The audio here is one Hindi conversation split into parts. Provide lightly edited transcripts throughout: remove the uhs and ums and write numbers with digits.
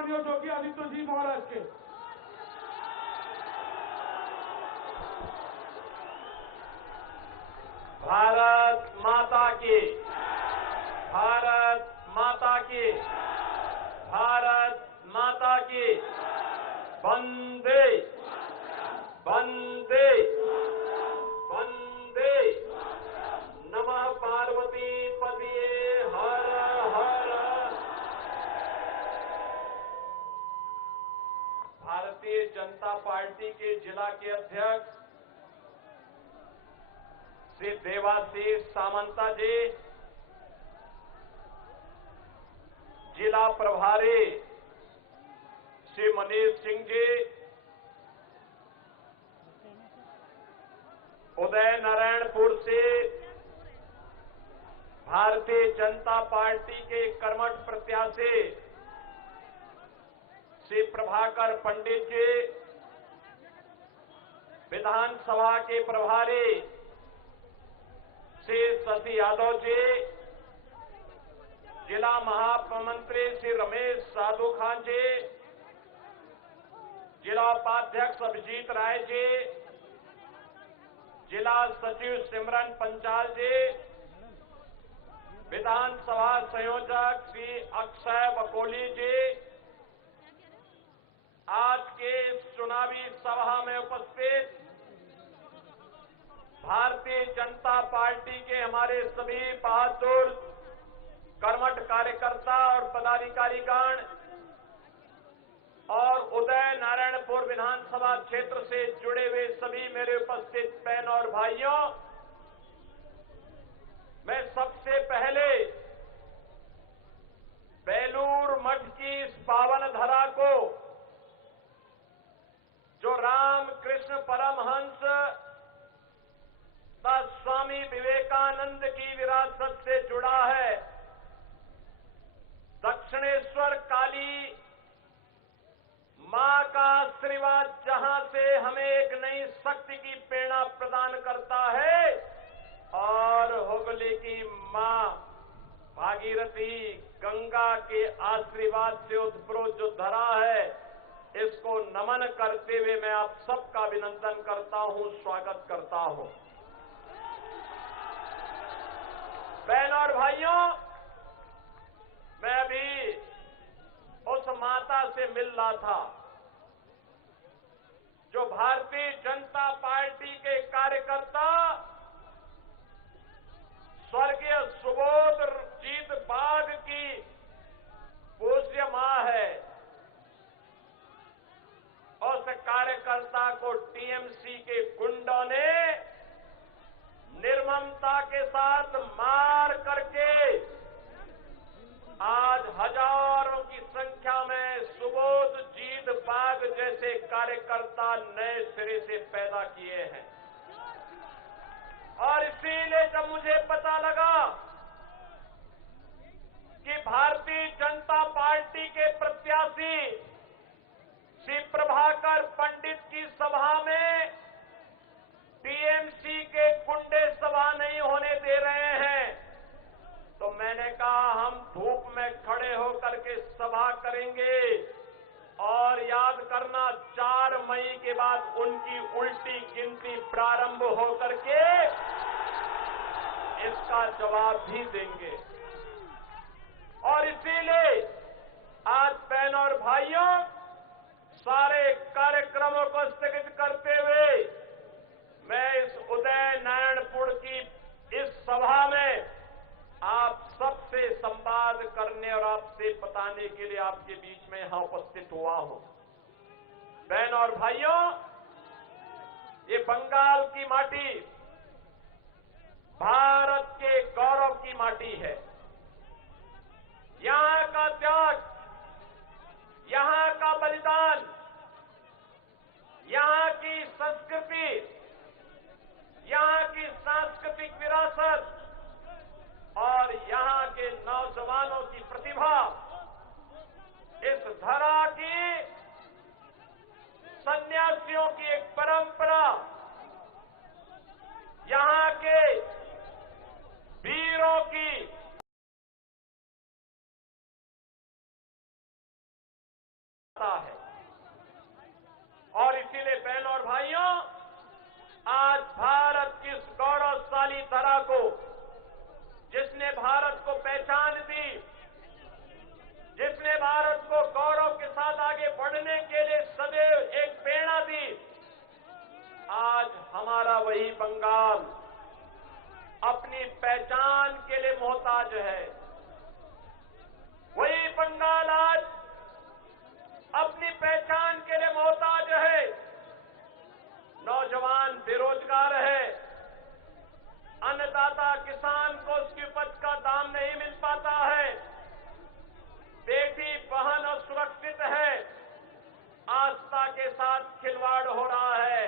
माननीय योगी आदित्य जी महाराज के। भारत माता की, भारत माता की, भारत माता की। वंदे वंदे वंदे। नमः पार्वती पतिये हर हर। भारतीय जनता पार्टी के जिला के अध्यक्ष श्री देवाशीष सामंता जी, जिला प्रभारी श्री मनीष सिंह जी, उदय नारायणपुर से भारतीय जनता पार्टी के कर्मठ प्रत्याशी श्री प्रभाकर पंडित जी, विधानसभा के प्रभारी श्री शशि यादव जी, जिला महामंत्री श्री रमेश साधु खान जी, जिला उपाध्यक्ष अभिजीत राय जी, जिला सचिव सिमरन पंचाल जी, विधानसभा संयोजक श्री अक्षय बकोली जी, आज के इस चुनावी सभा में उपस्थित भारतीय जनता पार्टी के हमारे सभी बहादुर कर्मठ कार्यकर्ता और पदाधिकारीगण और उदय नारायणपुर विधानसभा क्षेत्र से जुड़े हुए सभी मेरे उपस्थित बहन और भाइयों, मैं सबसे पहले बेलूर मठ की इस पावन धरा को, जो रामकृष्ण परमहंस स्वामी विवेकानंद की विरासत से जुड़ा है, दक्षिणेश्वर काली मां का आशीर्वाद जहां से हमें एक नई शक्ति की प्रेरणा प्रदान करता है, और हुगली की मां भागीरथी गंगा के आशीर्वाद से उत्प्रोत जो धरा है, इसको नमन करते हुए मैं आप सबका अभिनंदन करता हूं, स्वागत करता हूं। बहन और भाइयों, मैं अभी उस माता से मिल रहा था जो भारतीय जनता पार्टी के कार्यकर्ता स्वर्गीय सुबोध जीत बाघ की पूज्य मां है। उस कार्यकर्ता को टीएमसी के गुंडों ने निर्ममता के साथ मार करके आज हजारों की संख्या में सुबोध जीत बाघ जैसे कार्यकर्ता नए सिरे से पैदा किए हैं। और इसीलिए जब मुझे पता लगा कि भारतीय जनता पार्टी के प्रत्याशी श्री प्रभाकर पंडित की सभा में टीएमसी के गुंडे सभा नहीं होने दे रहे हैं, तो मैंने कहा हम धूप में खड़े होकर के सभा करेंगे। और याद करना, 4 मई के बाद उनकी उल्टी गिनती प्रारंभ होकर के इसका जवाब भी देंगे। और इसीलिए आज बहनों और भाइयों, सारे कार्यक्रमों को स्थगित करते हुए मैं इस उदय नारायणपुर की इस सभा में आप सबसे संवाद करने और आपसे बताने के लिए आपके बीच में यहां उपस्थित हुआ हूं। बहनों और भाइयों, ये बंगाल की माटी भारत के गौरव की माटी है। यहां का त्याग, यहां का बलिदान, यहां की संस्कृति, यहां की सांस्कृतिक विरासत और यहां के नौजवानों की प्रतिभा, इस धरा की सन्यासियों की एक परंपरा, यहां के वीरों की हमारा वही बंगाल अपनी पहचान के लिए मोहताज है। वही बंगाल आज अपनी पहचान के लिए मोहताज है। नौजवान बेरोजगार है, अन्नदाता किसान को उसकी उपज का दाम नहीं मिल पाता है, बेटी बहन असुरक्षित है, आस्था के साथ खिलवाड़ हो रहा है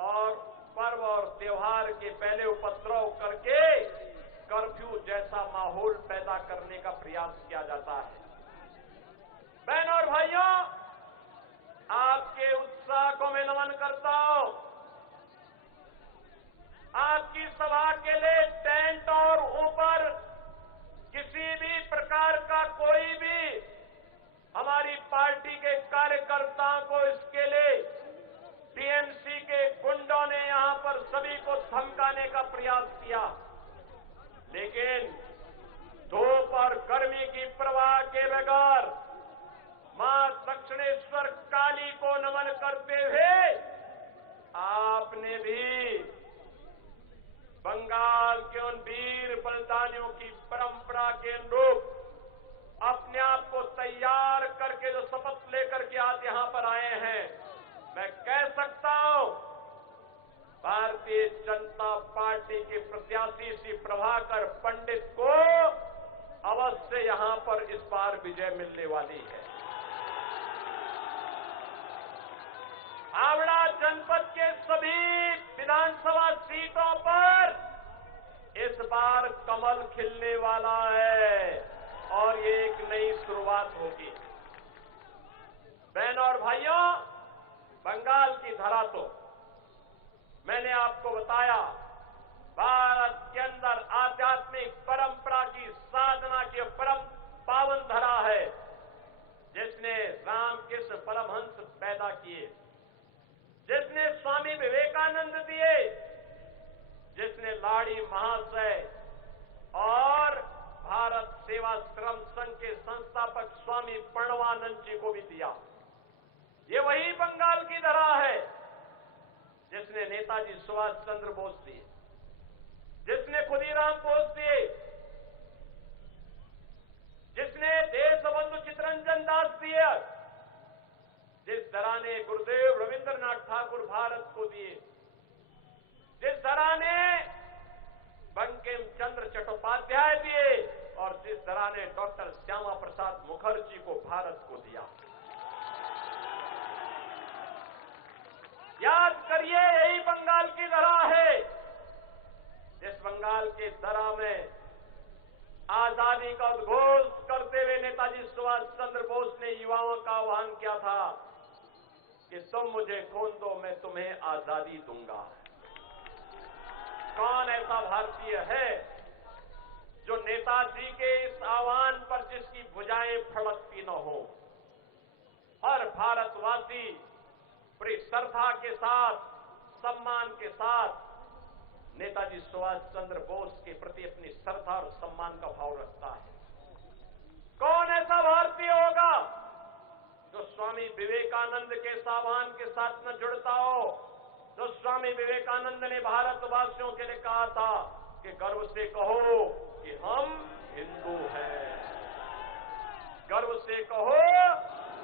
और पर्व और त्योहार के पहले उपद्रव करके कर्फ्यू जैसा माहौल पैदा करने का प्रयास किया जाता है। बहनों और भाइयों, आपके उत्साह को मैं नमन करता हूं। आपकी सभा के लिए टेंट और ऊपर किसी भी प्रकार का कोई भी हमारी पार्टी के कार्यकर्ताओं को इसके लिए टीएमसी के गुंडों ने यहां पर सभी को धमकाने का प्रयास किया, लेकिन धूप और गर्मी की परवाह के बगैर मां दक्षिणेश्वर काली को नमन करते हुए आपने भी बंगाल के उन वीर बलिदानियों की परंपरा के अनुरूप अपने आप को तैयार करके जो शपथ लेकर के आज यहां पर आए हैं, मैं कह सकता हूं भारतीय जनता पार्टी के प्रत्याशी श्री प्रभाकर पंडित को अवश्य यहां पर इस बार विजय मिलने वाली है। हावड़ा जनपद के सभी विधानसभा सीटों पर इस बार कमल खिलने वाला है और ये एक नई शुरुआत होगी। बहनों और भाइयों, बंगाल की धरा तो मैंने आपको बताया भारत के अंदर आध्यात्मिक परंपरा की साधना की परम पावन धरा है, जिसने रामकृष्ण परमहंस पैदा किए, जिसने स्वामी विवेकानंद दिए, जिसने लाड़ी महाशय और भारत सेवाश्रम संघ के संस्थापक स्वामी प्रणवानंद जी को भी दिया। ये वही बंगाल की धरा है जिसने नेताजी सुभाष चंद्र बोस दिए, जिसने खुदीराम बोस दिए, जिसने देशबंधु चित्तरंजन दास दिए, जिस धरा ने गुरुदेव रविंद्रनाथ ठाकुर भारत को दिए, जिस धरा ने बंकिम चंद्र चट्टोपाध्याय दिए और जिस धरा ने डॉक्टर श्यामा प्रसाद मुखर्जी को भारत को दिया। याद करिए, यही बंगाल की धरा है जिस बंगाल के धरा में आजादी का उद्घोष करते हुए नेताजी सुभाष चंद्र बोस ने युवाओं का आह्वान किया था कि तुम मुझे खून दो, मैं तुम्हें आजादी दूंगा। कौन ऐसा भारतीय है जो नेताजी के इस आह्वान पर जिसकी भुजाएं फड़कती न हो? हर भारतवासी बड़ी श्रद्धा के साथ, सम्मान के साथ नेताजी सुभाष चंद्र बोस के प्रति अपनी श्रद्धा और सम्मान का भाव रखता है। कौन ऐसा भारतीय होगा जो स्वामी विवेकानंद के आह्वान के साथ न जुड़ता हो? जो स्वामी विवेकानंद ने भारतवासियों के लिए कहा था कि गर्व से कहो कि हम हिंदू हैं, गर्व से कहो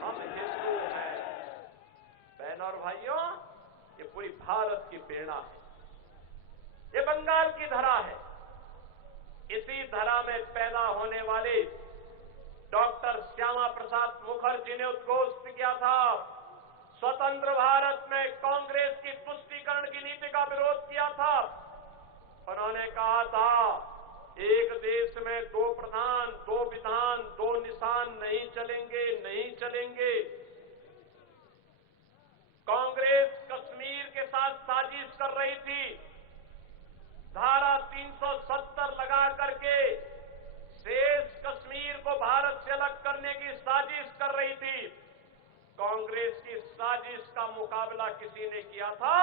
हम हिंदू हैं। बहनों और भाइयों, ये पूरी भारत की प्रेरणा है, ये बंगाल की धरा है। इसी धरा में पैदा होने वाले डॉक्टर श्यामा प्रसाद मुखर्जी ने उद्घोष किया था, स्वतंत्र भारत में कांग्रेस की तुष्टीकरण की नीति का विरोध किया था। उन्होंने कहा था, एक देश में दो प्रधान, दो विधान, दो निशान नहीं चलेंगे, नहीं चलेंगे। कांग्रेस कश्मीर के साथ साजिश कर रही थी, धारा 370 लगा करके शेष कश्मीर को भारत से अलग करने की साजिश कर रही थी। कांग्रेस की साजिश का मुकाबला किसी ने किया था?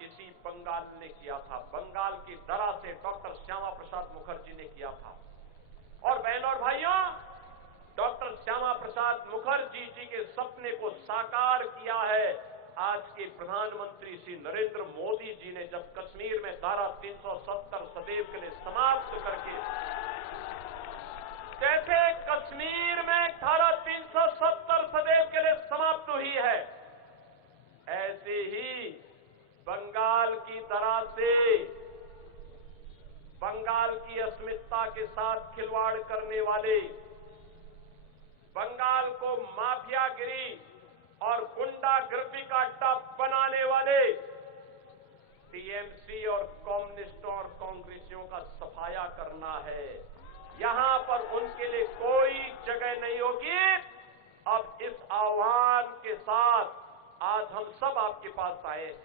इसी बंगाल ने किया था। बंगाल की धरा से डॉक्टर श्यामा प्रसाद मुखर्जी ने किया था। और बहनों और भाइयों, डॉक्टर श्यामा प्रसाद मुखर्जी जी के सपने को साकार किया है आज के प्रधानमंत्री श्री नरेंद्र मोदी जी ने जब कश्मीर में धारा 370 सदैव के लिए समाप्त करके, जैसे कश्मीर में धारा 370 सदैव के लिए समाप्त हुई है, ऐसे ही बंगाल की तरह से बंगाल की अस्मिता के साथ खिलवाड़ करने वाले, बंगाल को माफियागिरी और गुंडागर्दी का अड्डा बनाने वाले टीएमसी और कम्युनिस्टों और कांग्रेसियों का सफाया करना है। यहां पर उनके लिए कोई जगह नहीं होगी। अब इस आह्वान के साथ आज हम सब आपके पास आए हैं।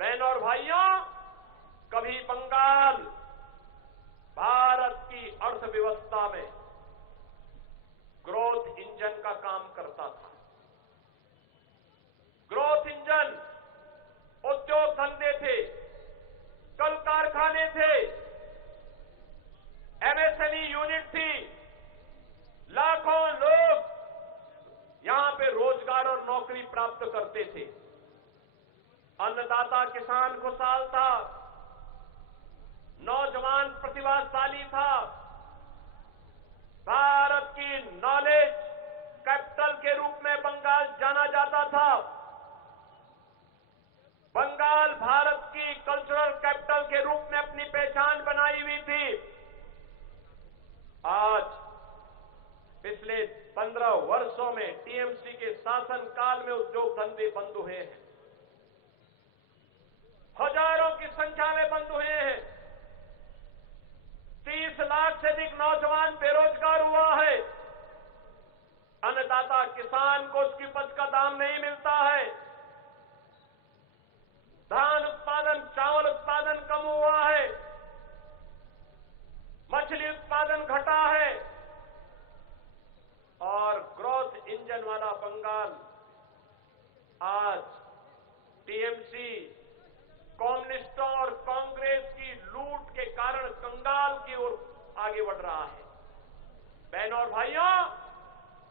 बहनों और भाइयों, कभी बंगाल भारत की अर्थव्यवस्था में ग्रोथ इंजन का काम करता था। ग्रोथ इंजन उद्योग धंधे थे, कल कारखाने थे, एमएसएमई यूनिट थी, लाखों लोग यहां पे रोजगार और नौकरी प्राप्त करते थे। अन्नदाता किसान खुशहाल था, नौजवान प्रतिभाशाली था। भारत की नॉलेज कैपिटल के रूप में बंगाल जाना जाता था। बंगाल भारत की कल्चरल कैपिटल के रूप में अपनी पहचान बनाई हुई थी। आज पिछले 15 वर्षों में टीएमसी के शासनकाल में उद्योग धंधे बंद हुए हैं, हजारों की संख्या में बंद हुए हैं। 30 लाख से अधिक नौजवान बेरोजगार हुआ है। अन्नदाता किसान को उसकी उपज का दाम नहीं मिलता है। धान उत्पादन, चावल उत्पादन कम हुआ है। मछली उत्पादन घटा है। और ग्रोथ इंजन वाला बंगाल आज टीएमसी, कम्युनिस्टों और कांग्रेस की लूट के कारण कंगाल की ओर आगे बढ़ रहा है। बहनों और भाइयों,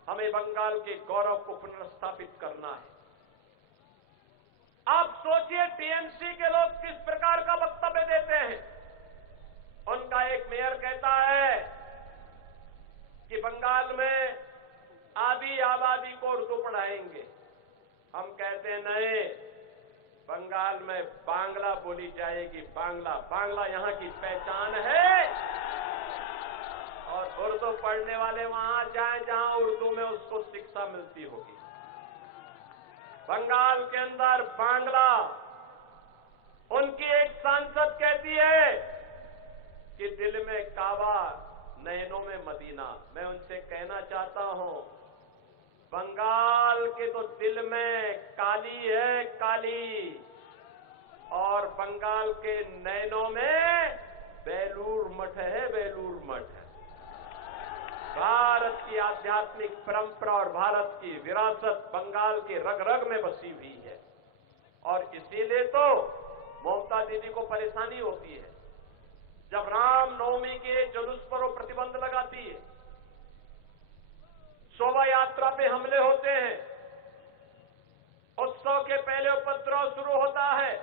हमें बंगाल के गौरव को पुनर्स्थापित करना है। आप सोचिए टीएमसी के लोग किस प्रकार का वक्तव्य देते हैं। उनका एक मेयर कहता है कि बंगाल में आधी आबादी को उर्दू पढ़ाएंगे। हम कहते हैं नहीं, बंगाल में बांग्ला बोली जाएगी। बांग्ला यहां की पहचान है। और उर्दू पढ़ने वाले वहां जाएं जहां उर्दू में उसको शिक्षा मिलती होगी। बंगाल के अंदर बांग्ला, उनकी एक सांसद कहती है कि दिल में काबा, नैनों में मदीना। मैं उनसे कहना चाहता हूं, बंगाल के तो दिल में काली है, काली, और बंगाल के नैनों में बेलूर मठ है, बेलूर मठ। भारत की आध्यात्मिक परंपरा और भारत की विरासत बंगाल के रग रग में बसी हुई है। और इसीलिए तो ममता दीदी को परेशानी होती है जब रामनवमी के जुलूस पर वो प्रतिबंध लगाती है, शोभा यात्रा पे हमले होते हैं, उत्सव के पहले उपद्रव शुरू होता है।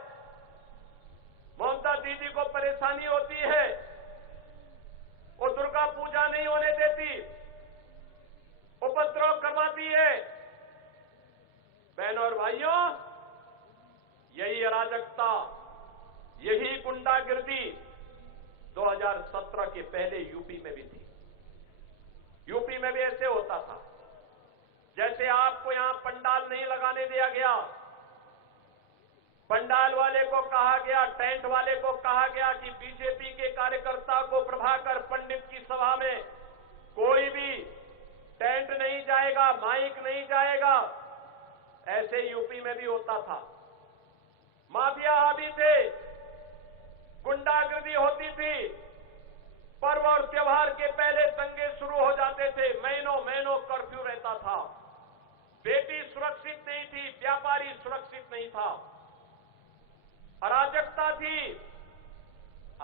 ममता दीदी को परेशानी होती है, वो दुर्गा पूजा नहीं होने देती, उपद्रव करवाती है। बहनों और भाइयों, यही अराजकता, यही गुंडागिर्दी 2017 के पहले यूपी में भी थी। यूपी में भी ऐसे होता था। जैसे आपको यहां पंडाल नहीं लगाने दिया गया, पंडाल वाले को कहा गया, टेंट वाले को कहा गया कि बीजेपी के कार्यकर्ता को प्रभाकर पंडित की सभा में कोई भी टेंट नहीं जाएगा, माइक नहीं जाएगा। ऐसे यूपी में भी होता था। माफिया हावी थे, गुंडागिर्दी होती थी। पर्व और त्योहार के पहले दंगे शुरू हो जाते थे, महीनों कर्फ्यू रहता था। बेटी सुरक्षित नहीं थी, व्यापारी सुरक्षित नहीं था, अराजकता थी।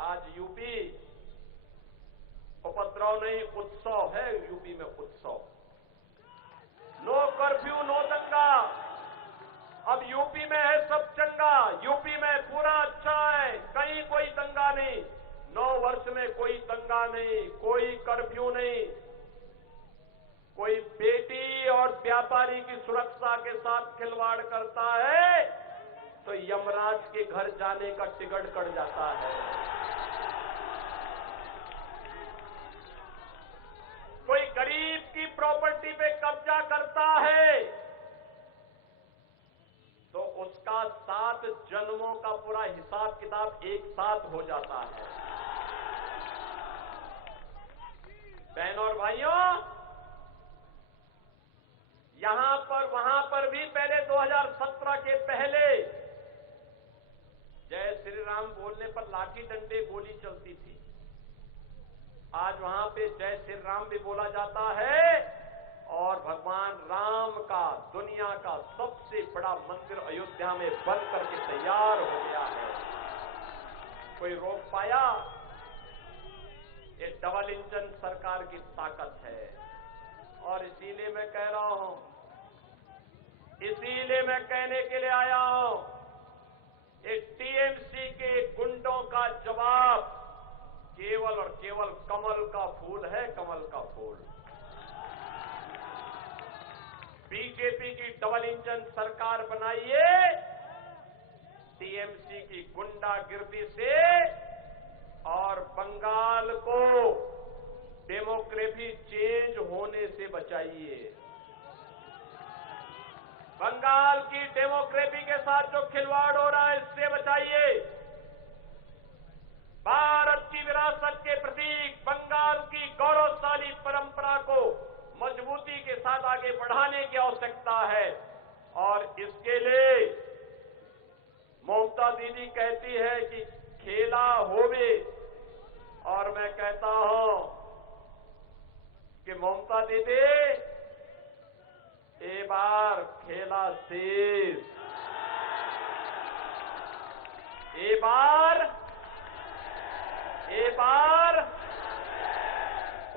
आज यूपी उपद्रव नहीं, उत्सव है। यूपी में उत्सव, नो कर्फ्यू, नो दंगा। अब में है सब चंगा, यूपी में पूरा अच्छा है, कहीं कोई दंगा नहीं, 9 वर्ष में कोई दंगा नहीं, कोई कर्फ्यू नहीं, कोई बेटी और व्यापारी की सुरक्षा के साथ खिलवाड़ करता है तो यमराज के घर जाने का टिकट कट जाता है। कोई गरीब की प्रॉपर्टी पे कब्जा करता है तो उसका 7 जन्मों का पूरा हिसाब किताब एक साथ हो जाता है। बहनों और भाइयों, यहां पर वहां पर भी पहले 2017 के पहले जय श्री राम बोलने पर लाठी डंडे गोली चलती थी। आज वहां पे जय श्री राम भी बोला जाता है और भगवान राम का दुनिया का सबसे बड़ा मंदिर अयोध्या में बन करके तैयार हो गया है। कोई रोक पाया? ये डबल इंजन सरकार की ताकत है। और इसीलिए मैं कह रहा हूं, इसीलिए मैं कहने के लिए आया हूं, ये टीएमसी के गुंडों का जवाब केवल और केवल कमल का फूल है, कमल का फूल। बीजेपी की डबल इंजन सरकार बनाइए, टीएमसी की गुंडागिर्दी से, और बंगाल को डेमोक्रेसी चेंज होने से बचाइए। बंगाल की डेमोक्रेसी के साथ जो खिलवाड़ हो रहा है इससे बचाइए। भारत की विरासत के प्रतीक बंगाल की गौरवशाली परंपरा को मजबूती के साथ आगे बढ़ाने की आवश्यकता है। और इसके लिए ममता दीदी कहती है कि खेला होवे, और मैं कहता हूं कि ममता दीदी ए बार खेला शेष, ए बार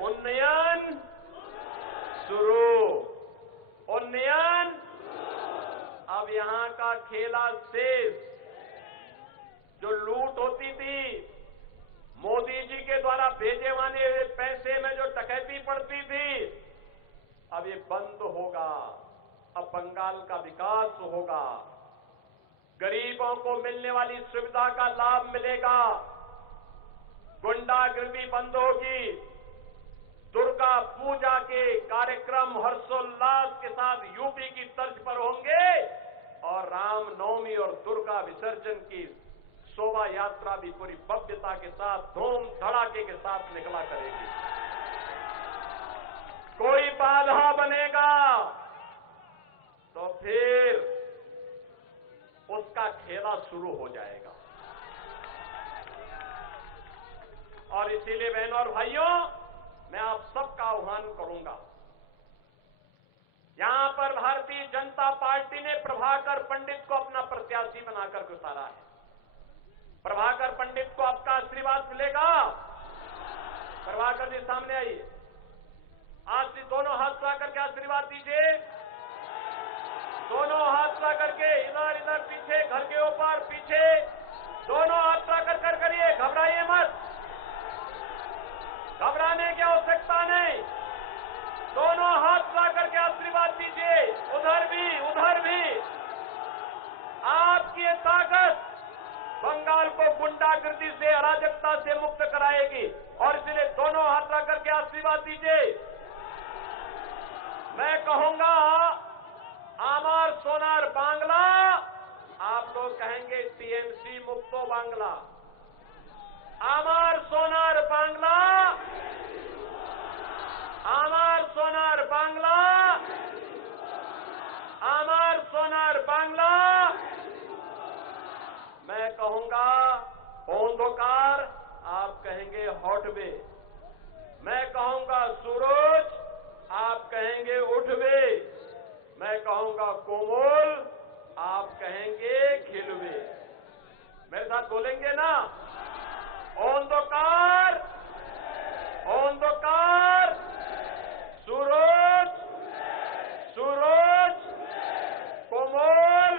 उन्नयन शुरू, उन्नयन। अब यहां का खेला शेष, जो लूट होती थी, मोदी जी के द्वारा भेजे वाले पैसे में जो डकैती पड़ती थी, अब ये बंद होगा। अब बंगाल का विकास होगा, गरीबों को मिलने वाली सुविधा का लाभ मिलेगा, गुंडागिर्दी बंद होगी, दुर्गा पूजा के कार्यक्रम हर्षोल्लास के साथ यूपी की तर्ज पर होंगे, और रामनवमी और दुर्गा विसर्जन की शोभा यात्रा भी पूरी भव्यता के साथ धूम धड़ाके के साथ निकला करेगी। कोई बाधा बनेगा तो फिर उसका खेला शुरू हो जाएगा। और इसीलिए बहनों और भाइयों, मैं आप सबका आह्वान करूंगा, यहां पर भारतीय जनता पार्टी ने प्रभाकर पंडित को अपना प्रत्याशी बनाकर उतारा है। प्रभाकर पंडित को आपका आशीर्वाद मिलेगा? प्रभाकर जी सामने आइए, आज से दोनों हाथ उठा करके आशीर्वाद दीजिए। दोनों हाथ उठा करके, इधर इधर पीछे, घर के ऊपर पीछे, दोनों हाथ उठा कर करिए, घबराइए मत, घबराने की आवश्यकता नहीं। दोनों हाथ उठा करके आशीर्वाद दीजिए, उधर भी। आपकी ये ताकत बंगाल को गुंडागिर्दी से, अराजकता से मुक्त कराएगी, और इसलिए दोनों हाथ उठा करके आशीर्वाद दीजिए। मैं कहूंगा आमार सोनार बांग्ला, आप लोग कहेंगे टीएमसी मुक्तो बांग्ला। आमार सोनार बांग्ला, आमार सोनार बांग्ला, आमार सोनार बांग्ला। मैं कहूंगा अंधकार, आप कहेंगे हॉटवे। मैं कहूंगा सूरज, आप कहेंगे उठवे। मैं कहूंगा कोमल, आप कहेंगे खिलवे। मेरे साथ बोलेंगे ना? अंधकार, अंधकार, सूरज, सूरज, कोमल,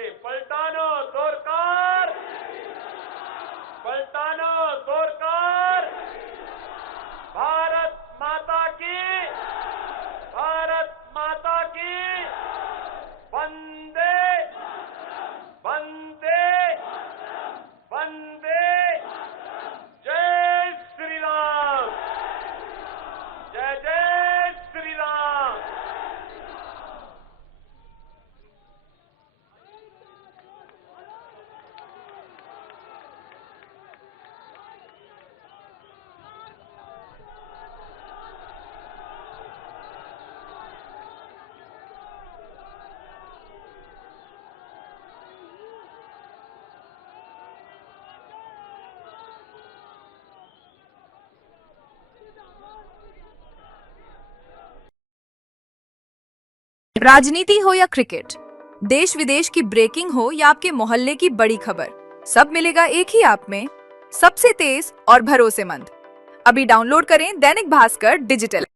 देंगे। पलटानो तोड़कर, पलटानो तोड़कर, भारत माता की, भारत माता की, वंदे वंदे वंदे, जय श्री राम, जय जय श्री राम। राजनीति हो या क्रिकेट, देश विदेश की ब्रेकिंग हो या आपके मोहल्ले की बड़ी खबर, सब मिलेगा एक ही ऐप में, सबसे तेज और भरोसेमंद। अभी डाउनलोड करें दैनिक भास्कर डिजिटल।